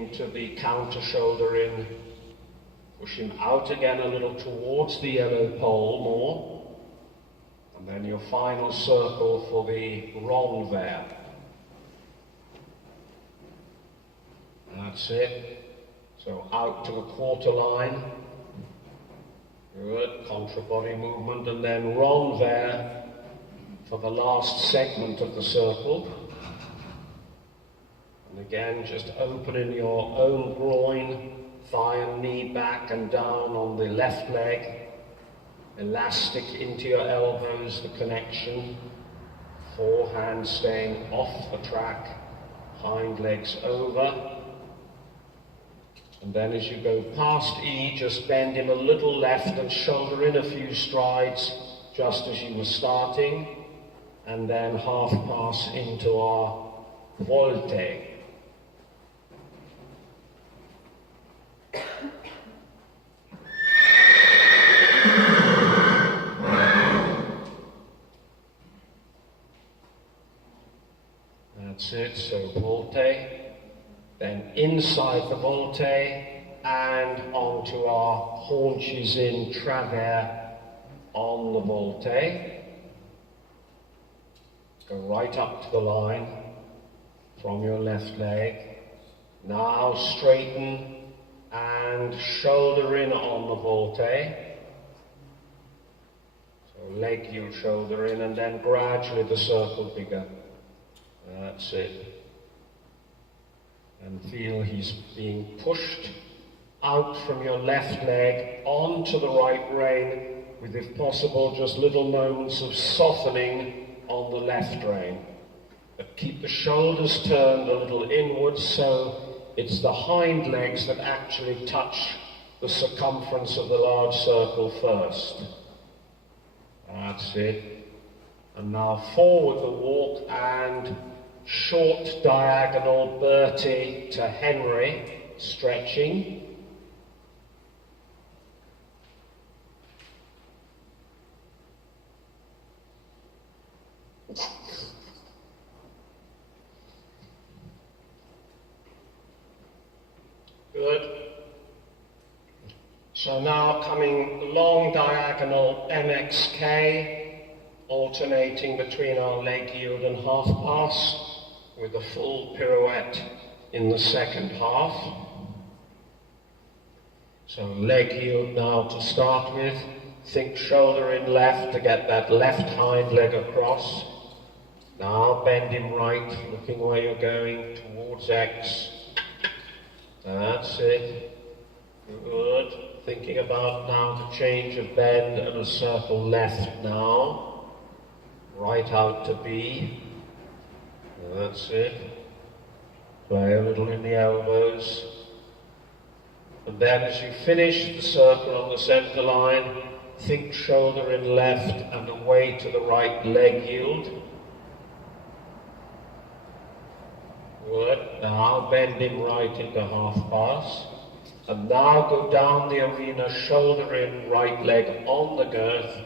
into the counter shoulder in, push him out again a little towards the yellow pole more, and then your final circle for the renvers. That's it. So out to the quarter line. Good, contra body movement, and then renvers for the last segment of the circle. And again, just opening your own groin, thigh and knee back and down on the left leg. Elastic into your elbows, the connection. Forehand staying off the track, hind legs over. And then as you go past E, just bend him a little left and shoulder in a few strides, just as you were starting. And then half pass into our volte. That's it, so volte, then inside the volte and onto our haunches in travers on the volte. Go right up to the line from your left leg. Now straighten and shoulder in on the volte. So leg you shoulder in, and then gradually the circle bigger. That's it. And feel he's being pushed out from your left leg onto the right rein, with, if possible, just little moments of softening on the left rein. But keep the shoulders turned a little inwards, so it's the hind legs that actually touch the circumference of the large circle first. That's it. And now forward the walk and short diagonal Bertie to Henry, stretching. Good. So now coming long diagonal MXK, alternating between our leg yield and half pass, with a full pirouette in the second half. So leg yield now to start with. Think shoulder in left to get that left hind leg across. Now bend him right, looking where you're going, towards X. That's it. Good. Thinking about now the change of bend and a circle left now. Right out to B. That's it. Play a little in the elbows. And then as you finish the circle on the center line, think shoulder in left and away to the right leg yield. Good. Now bend him right into half pass. And now go down the arena, shoulder in, right leg on the girth.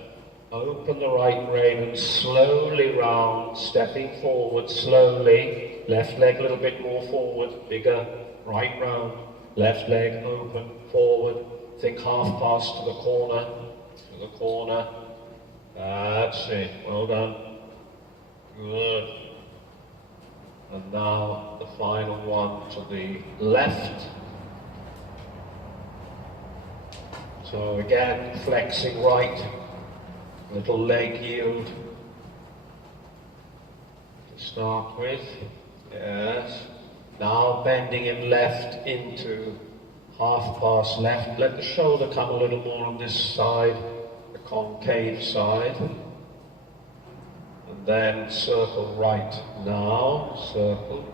Open the right rein and slowly round, stepping forward slowly. Left leg a little bit more forward, bigger, right round. Left leg open, forward. Think half pass to the corner. That's it, well done. Good. And now the final one to the left. So again, flexing right. Little leg yield to start with. Yes. Now bending him left into half pass left. Let the shoulder come a little more on this side, the concave side. And then circle right. Now circle.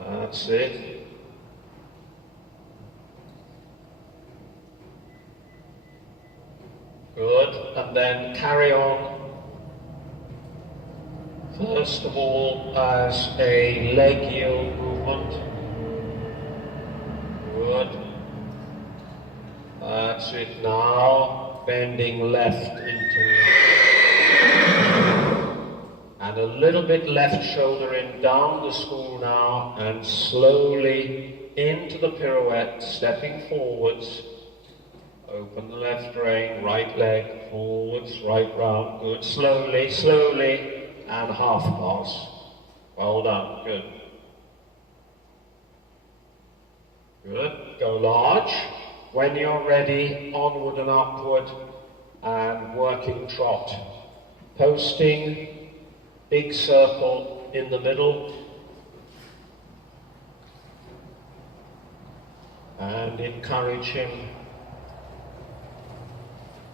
That's it. Good, and then carry on. First of all, as a leg yield movement. Good. That's it now. Bending left into. And a little bit left shoulder in, down the school now, and slowly into the pirouette, stepping forwards. Open the left rein, right leg, forwards, right round, good. Slowly, slowly, and half pass. Well done, good. Good, go large. When you're ready, onward and upward, and working trot. Posting, big circle in the middle. And encourage him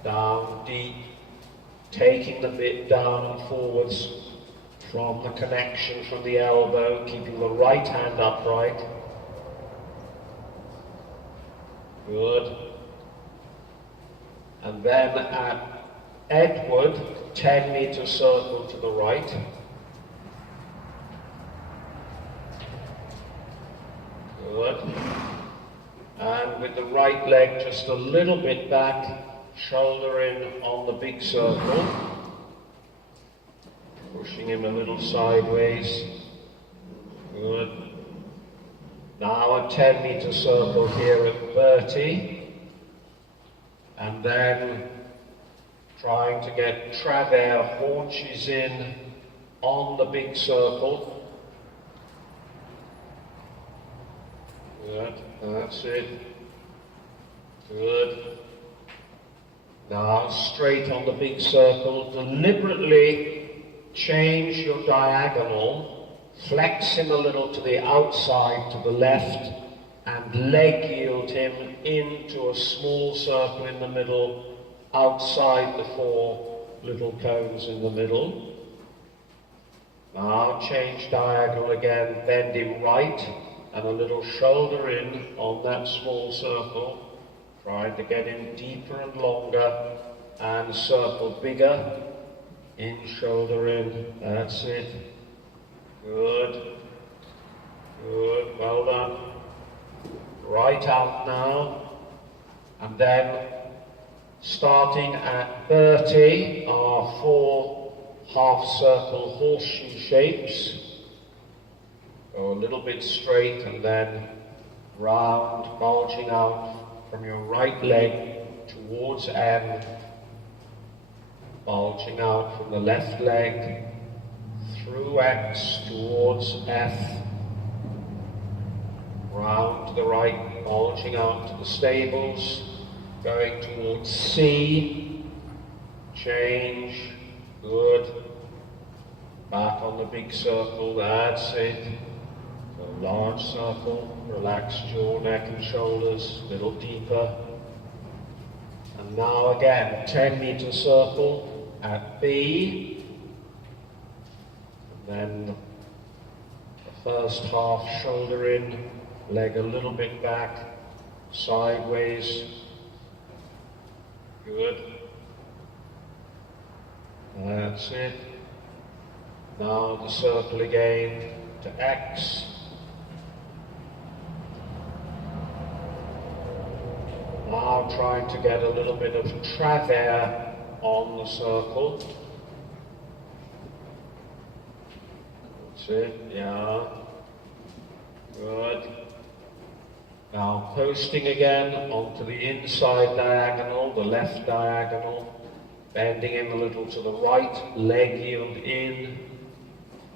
down deep, taking the bit down and forwards from the connection from the elbow, keeping the right hand upright. Good. And then at Edward, 10-meter circle to the right. Good. And with the right leg just a little bit back, shoulder in on the big circle. Pushing him a little sideways. Good. Now a 10-meter circle here at Bertie. And then trying to get Travers haunches in on the big circle. Good, that's it. Good. Now straight on the big circle, deliberately change your diagonal, flex him a little to the outside, to the left, and leg yield him into a small circle in the middle, outside the 4 little cones in the middle. Now change diagonal again, bend him right, and a little shoulder in on that small circle, trying to get him deeper and longer, and circle bigger, in, shoulder in, that's it. Good, good, well done. Right out now, and then starting at Bertie are 4 half-circle horseshoe shapes. Go a little bit straight and then round, bulging out from your right leg towards M, bulging out from the left leg through X towards F, round to the right, bulging out to the stables, going towards C, change, good, back on the big circle, that's it. So large circle, relax jaw, neck and shoulders, a little deeper. And now again, 10-meter circle at B. And then the first half shoulder in, leg a little bit back, sideways. Good. That's it. Now the circle again to X. Now trying to get a little bit of Travers on the circle. That's it, yeah. Good. Now posting again onto the inside diagonal, the left diagonal, bending him a little to the right, leg yield in,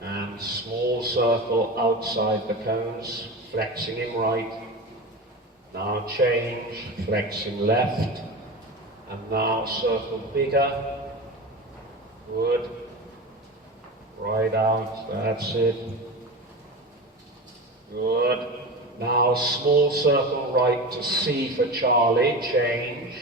and small circle outside the cones, flexing him right. Now change, flexing left, and now circle bigger. Good. Right out, that's it. Good. Now small circle right to C for Charlie, change.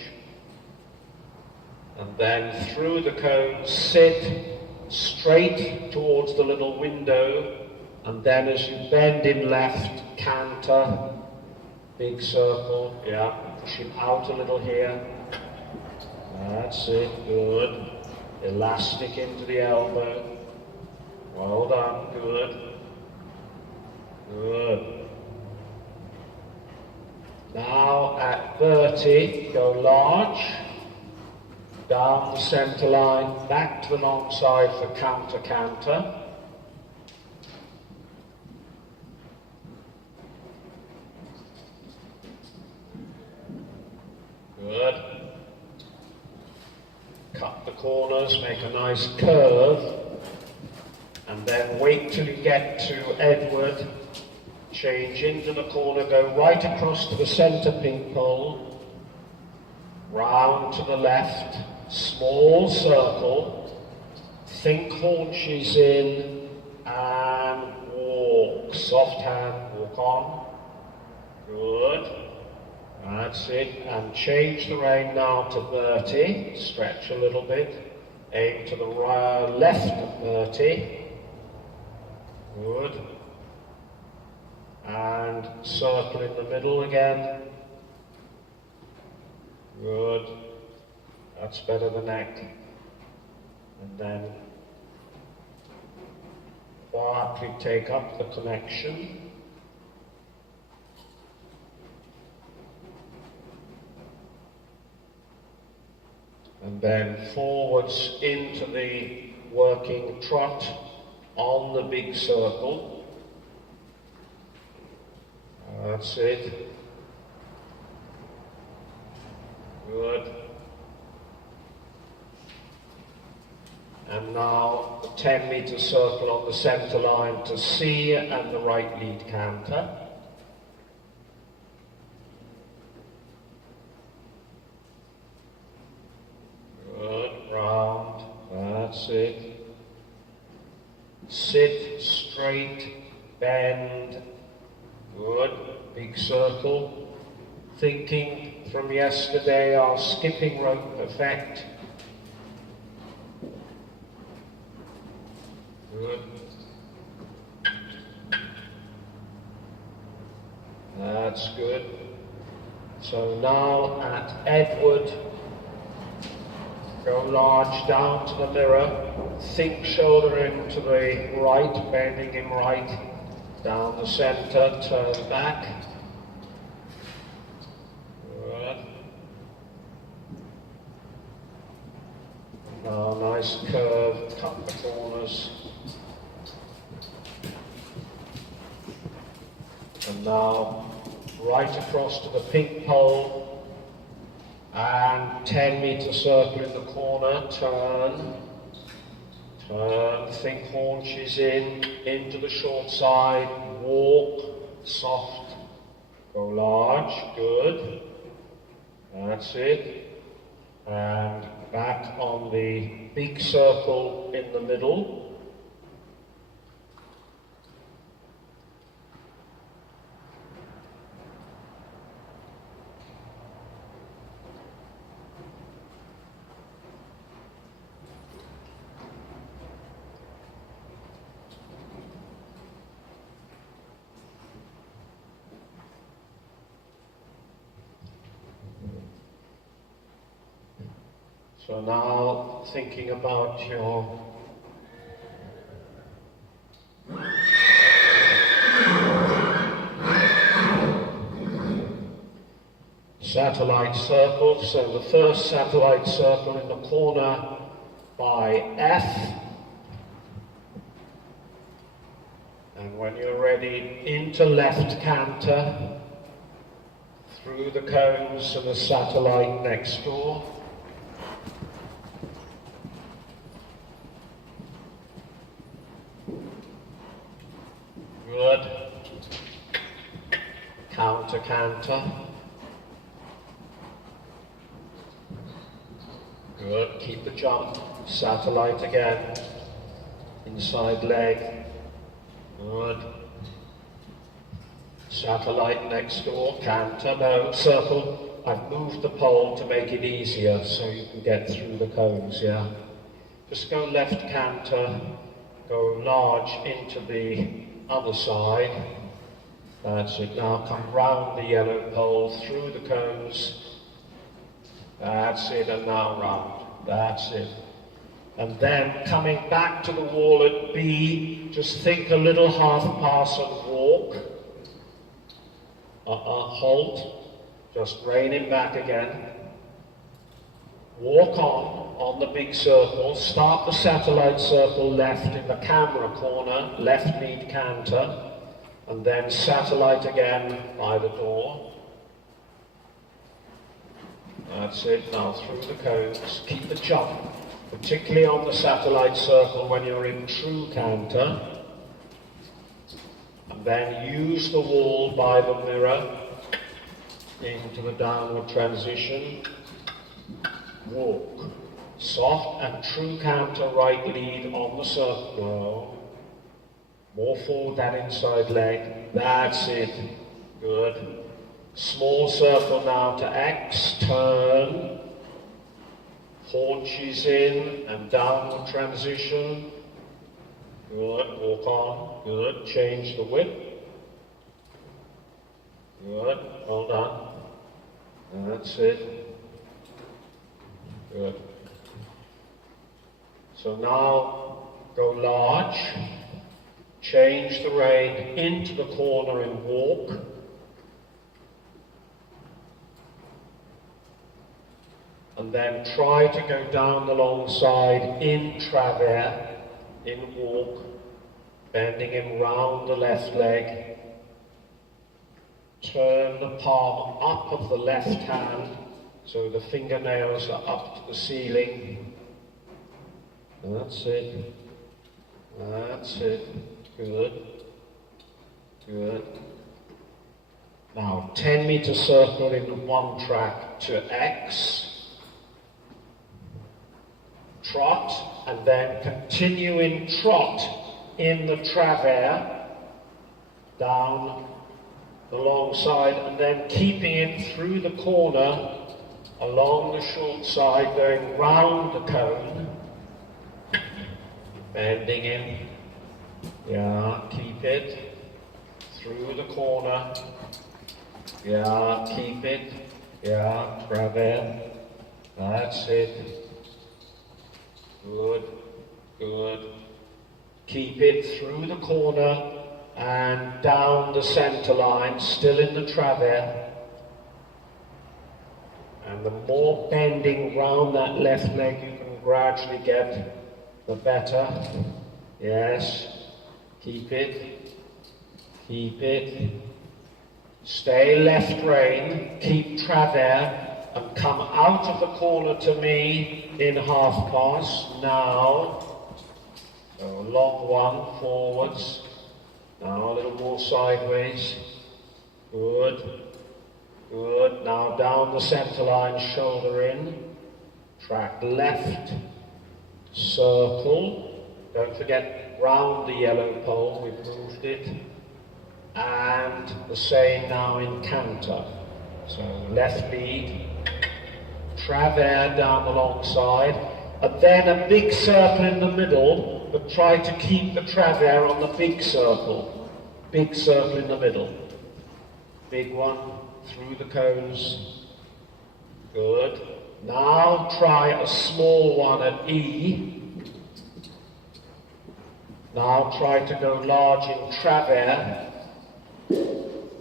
And then through the cone, sit straight towards the little window, and then as you bend in left, canter, big circle, yeah, push him out a little here. That's it, good. Elastic into the elbow. Well done, good. Good. Now at Bertie, go large, down the centre line, back to the long side for counter-canter. corners, make a nice curve, and then wait till you get to Edward, change into the corner, go right across to the centre pink pole, round to the left, small circle, think haunches in, and walk, soft hand, walk on, good, that's it, and change the rein now to 30, stretch a little bit, aim to the left of 30, good, and circle in the middle again, good, that's better the neck, and then quietly take up the connection, and then forwards into the working trot on the big circle. That's it. Good. And now the 10-meter circle on the centre line to C and the right lead canter. Good, round, that's it. Sit, straight, bend, good, big circle. Thinking from yesterday, our skipping rope effect. Good. That's good. So now at Edward, go large down to the mirror, think shoulder in to the right, bending him right, down the centre, turn back. Good. Now nice curve, cut the corners. And now right across to the pink pole, and 10-meter circle in the corner, turn, think haunches in, into the short side, walk, soft, go large, good, that's it, and back on the big circle in the middle. So now, thinking about your satellite circle. So the first satellite circle in the corner by F. And when you're ready, into left canter, through the cones to the satellite next door. Good. Counter, canter. Good. Keep the jump. Satellite again. Inside leg. Good. Satellite next door. Canter. No, circle. I've moved the pole to make it easier so you can get through the cones, yeah? Just go left canter. Go large into the other side. That's it. Now come round the yellow pole, through the cones. That's it, and now round. That's it. And then coming back to the wall at B, just think a little half pass and walk. Halt. Just rein him back again. Walk on the big circle. Start the satellite circle left in the camera corner, left lead canter, and then satellite again by the door. That's it. Now through the cones. Keep the jump. particularly on the satellite circle when you're in true canter. And then use the wall by the mirror into the downward transition. Walk. Soft and true canter right lead on the circle. No. More forward that inside leg. That's it. Good. Small circle now to X. Turn. Haunches in and downward transition. Good. Walk on. Good. Change the width. Good. Well done. That's it. Good. So now go large. Change the rein into the corner and walk. And then try to go down the long side in travers, in walk, bending in round the left leg. Turn the palm up of the left hand so the fingernails are up to the ceiling. That's it. That's it. Good. Good. Now 10-meter circle in one track to X. Trot, and then continue in trot in the travers, down the long side, and then keeping it through the corner, along the short side, going round the cone, bending in, yeah, keep it, through the corner, yeah, keep it, yeah, travers, that's it. Good, good. Keep it through the corner and down the center line, still in the travers. And the more bending round that left leg you can gradually get, the better. Yes. Keep it. Keep it. Stay left rein. Keep travers. And come out of the corner to me in half pass. Now, so a long one, forwards. Now a little more sideways. Good. Good. Now down the center line, shoulder in. Track left. Circle. Don't forget, round the yellow pole, we've moved it. And the same now in canter. So left lead. Travers down the long side, and then a big circle in the middle, but try to keep the travers on the big circle. Big circle in the middle. Big one through the cones. Good. Now try a small one at E. Now try to go large in travers.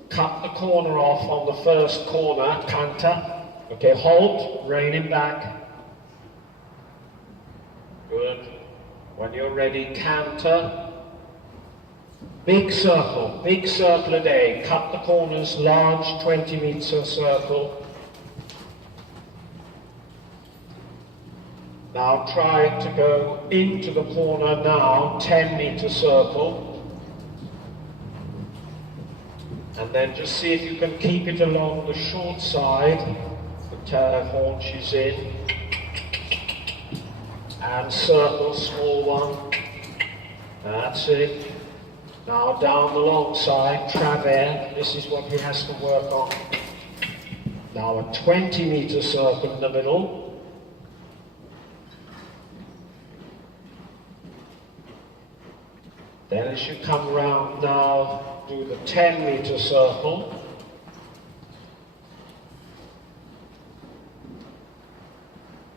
Cut the corner off on the first corner, canter. Okay, halt, rein him back. Good. When you're ready, canter. Big circle a day. Cut the corners, large 20-meter circle. Now try to go into the corner now, 10-meter circle. And then just see if you can keep it along the short side. Haunches in, and circle, small one, that's it. Now down the long side, travers, this is what he has to work on. Now a 20-meter circle in the middle. Then as you come round now, do the 10-meter circle.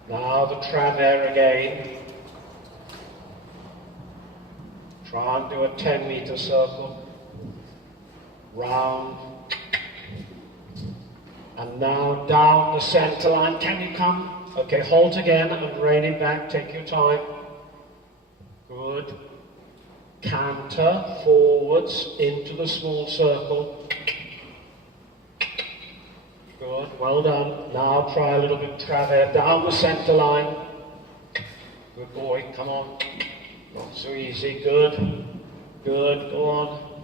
Now the travers again. Try and do a 10-meter circle. Round. And now down the center line. Can you come? Okay, halt again and rein it back. Take your time. Good. Canter forwards into the small circle. Good, well done. Now try a little bit travers down the center line. Good boy, come on. Not so easy, good. Good, go on.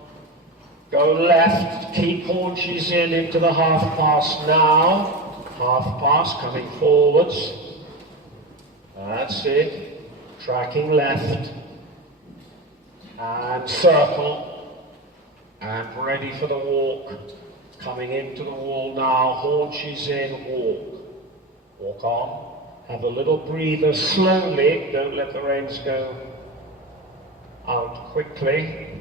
Go left, keep haunches in into the half pass now. Half pass, coming forwards. That's it. Tracking left. And circle. And ready for the walk. Coming into the wall now, haunches in, walk. Walk on. Have a little breather slowly. Don't let the reins go out quickly.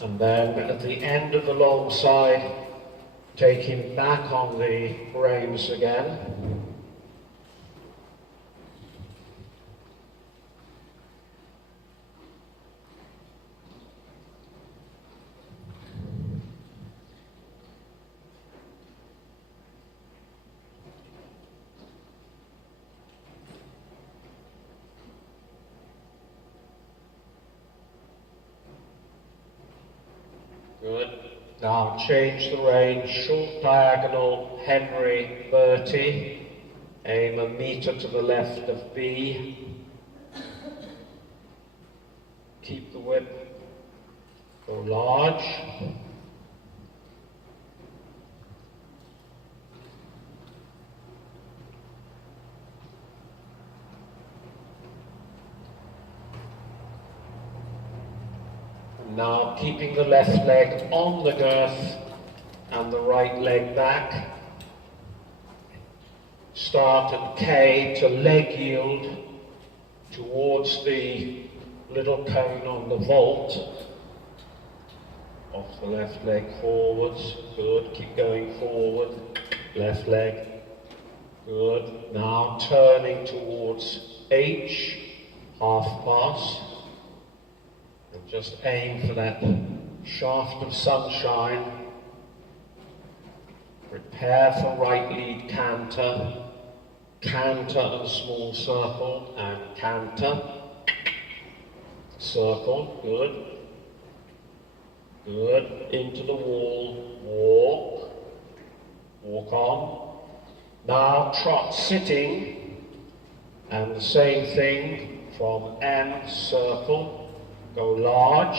And then at the end of the long side, take him back on the reins again. Good. Now change the rein, short diagonal, Henry, Bertie. Aim a metre to the left of B. Keep the whip. Go large. Now keeping the left leg on the girth and the right leg back. Start at K to leg yield towards the little cone on the vault. Off the left leg forwards. Good. Keep going forward. Left leg. Good. Now turning towards H. Half pass. And just aim for that shaft of sunshine. Prepare for right lead canter. Canter and small circle. And canter. Circle. Good. Good. Into the wall. Walk. Walk on. Now trot sitting. And the same thing from M. Circle. Go large.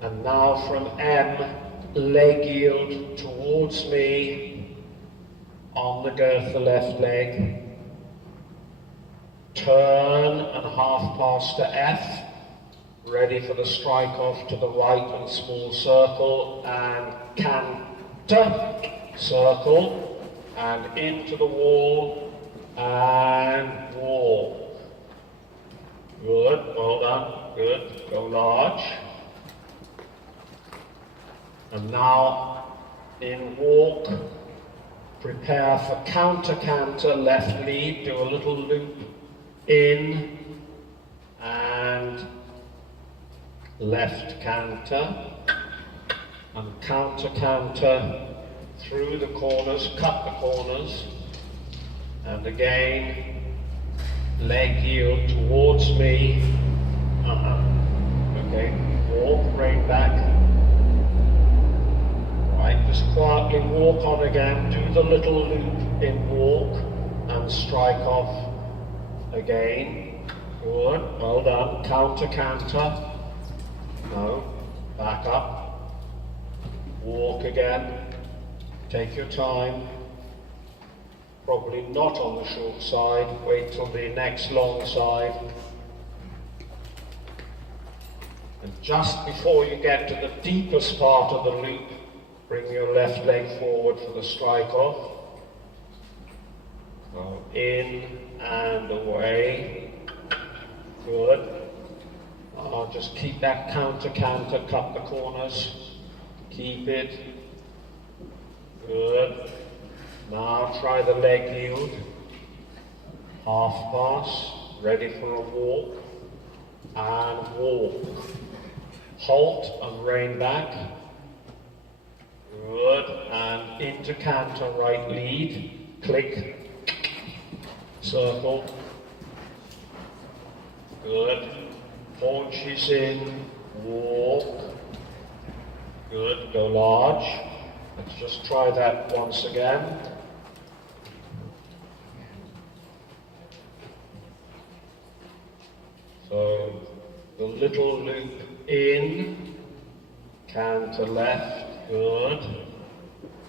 And now from M, leg yield towards me on the girth, the left leg. Turn and half pass to F. Ready for the strike off to the right and small circle and canter. Circle and into the wall. And walk. Good, well done, good. Go large. And now in walk, prepare for counter, left lead, do a little loop in and left canter and counter through the corners, cut the corners. And again, leg yield towards me. Okay, walk, rein back. Right, just quietly walk on again. Do the little loop in walk and strike off again. Good, well done. Counter. No, back up. Walk again. Take your time. Probably not on the short side, wait till the next long side. And just before you get to the deepest part of the loop, bring your left leg forward for the strike off. Go in and away. Good. Just keep that counter, cut the corners. Keep it. Good. Now try the leg yield. Half pass. ready for a walk, and walk. Halt and rein back. Good, and into canter, right lead, click, circle. Good, haunches in, walk. Good, go large. Let's just try that once again. So, the little loop in, canter left, good.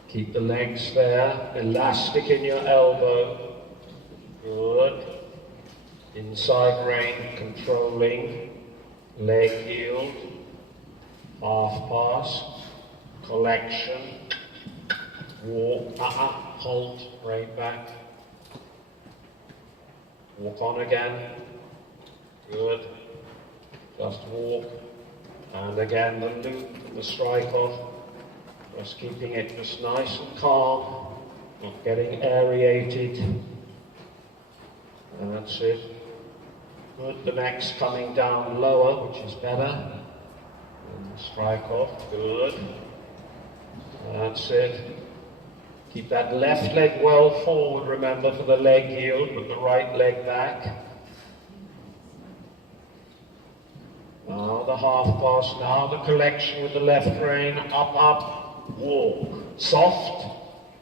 Keep the legs there, elastic in your elbow, good. Inside rein, controlling, leg yield, half pass, collection, walk, halt, rein back, walk on again, good. Just walk, and again the loop, the strike off, just keeping it just nice and calm, not getting aerated, and that's it. Good, the neck's coming down lower, which is better, and strike off, good, that's it. Keep that left leg well forward, remember, for the leg yield, but the right leg back. Now the half pass, now the collection with the left rein, up, walk. Soft,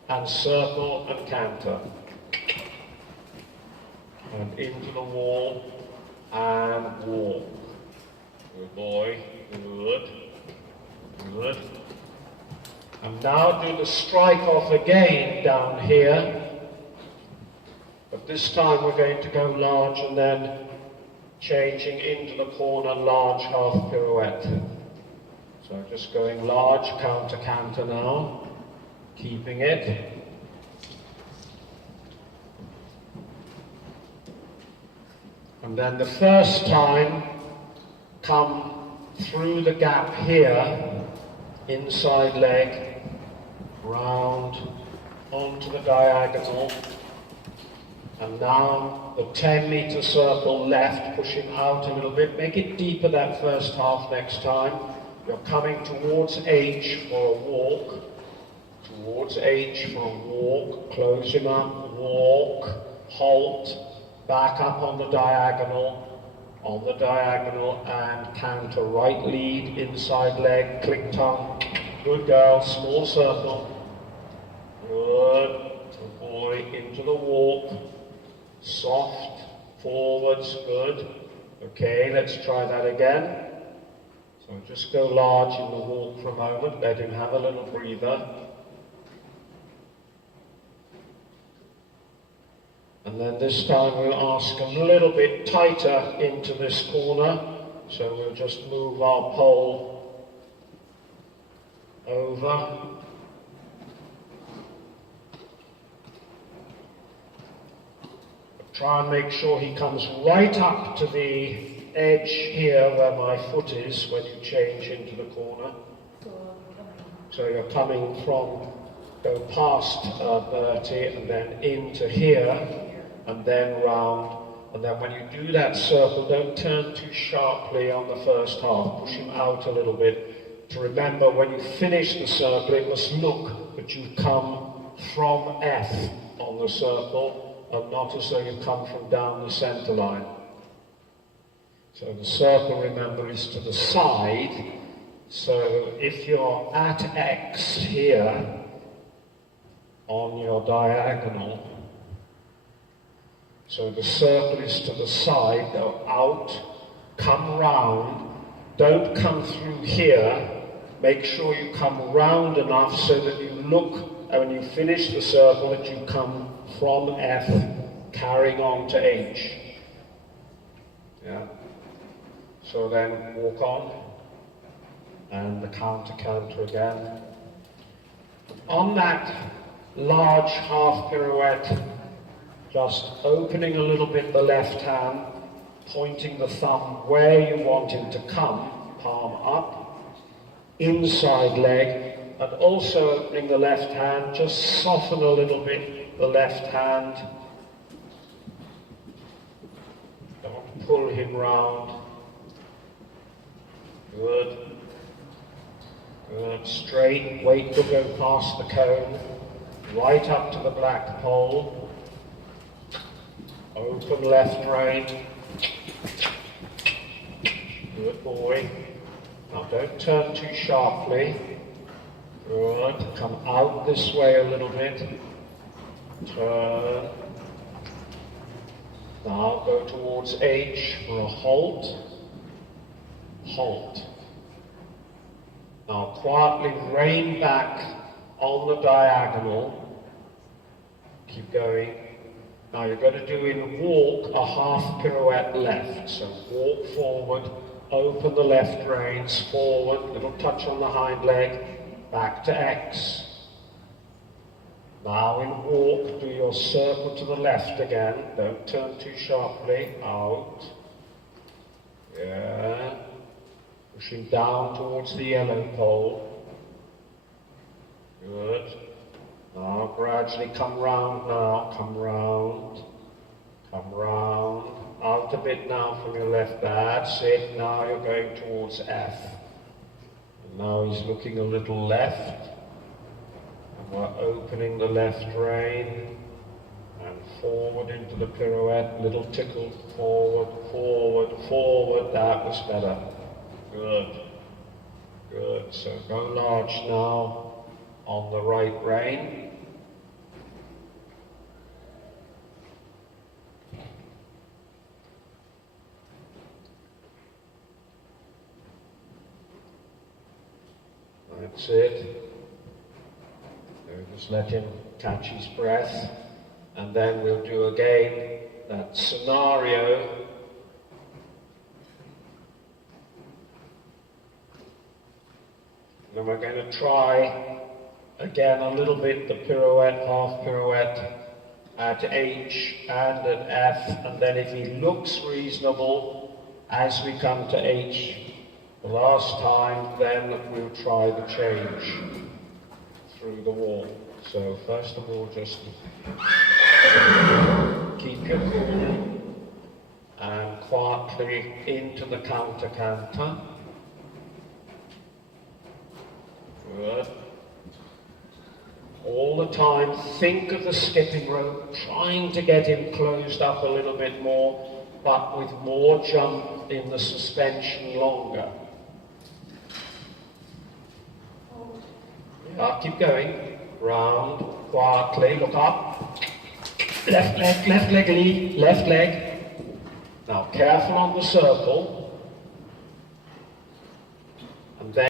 and circle, and canter. And into the wall, and walk. Good boy, good, good. And now do the strike off again down here. But this time we're going to go large and then changing into the corner, large half pirouette. So just going large, counter, canter now, keeping it. And then the first time, come through the gap here, inside leg, round, onto the diagonal. And now the 10-meter circle left, pushing out a little bit. Make it deeper that first half next time. You're coming towards H for a walk. Towards H for a walk. Close him up, walk, halt, back up on the diagonal, and counter. Right lead, inside leg, click tongue. Good girl, small circle. Good. Good boy, into the walk. Soft, forwards, good. Okay, let's try that again. So just go large in the walk for a moment, let him have a little breather. And then this time we'll ask a little bit tighter into this corner. So we'll just move our pole over. Try and make sure he comes right up to the edge here where my foot is when you change into the corner. So you're coming from, go past Bertie and then into here and then round. And then when you do that circle, don't turn too sharply on the first half. Push him out a little bit. To remember, when you finish the circle, it must look that you come from F on the circle, and not as though you come from down the center line. So the circle, remember, is to the side. So if you're at X here on your diagonal, so the circle is to the side, go out, come round, don't come through here, make sure you come round enough so that you look, and when you finish the circle, that you come from F, carrying on to H. Yeah. So then walk on, and the counter again. On that large half pirouette, just opening a little bit the left hand, pointing the thumb where you want him to come, palm up, inside leg, and also opening the left hand, just soften a little bit the left hand. pull him round. Good. Good. Straight, weight will go past the cone, right up to the black pole. Open left rein. Good boy. Now don't turn too sharply. Good. Come out this way a little bit. Turn. Now go towards H for a halt. Halt. Now quietly rein back on the diagonal. Keep going. Now you're going to do in walk a half pirouette left. So walk forward, open the left reins, forward, little touch on the hind leg, back to X. Now in walk, do your circle to the left again. Don't turn too sharply. Out. Yeah. Pushing down towards the yellow pole. Good. Now gradually come round now. Come round. Come round. Out a bit now from your left. That's it. Now you're going towards F. And now he's looking a little left. And we're opening the left rein. And forward into the pirouette. Little tickle. Forward, forward, forward. That was better. Good. Good. So go large now on the right rein. That's it. Just let him catch his breath. And then we'll do again that scenario. Then we're going to try again a little bit the pirouette, half pirouette at H and at F, and then if he looks reasonable as we come to H the last time, then we'll try the change through the wall. So first of all, just keep your cool and quietly into the counter-canter. Good. All the time, think of the skipping rope, trying to get him closed up a little bit more, but with more jump in the suspension longer. Keep going. Round, quietly, look up. Left leg, lead, left leg. Now, careful on the circle.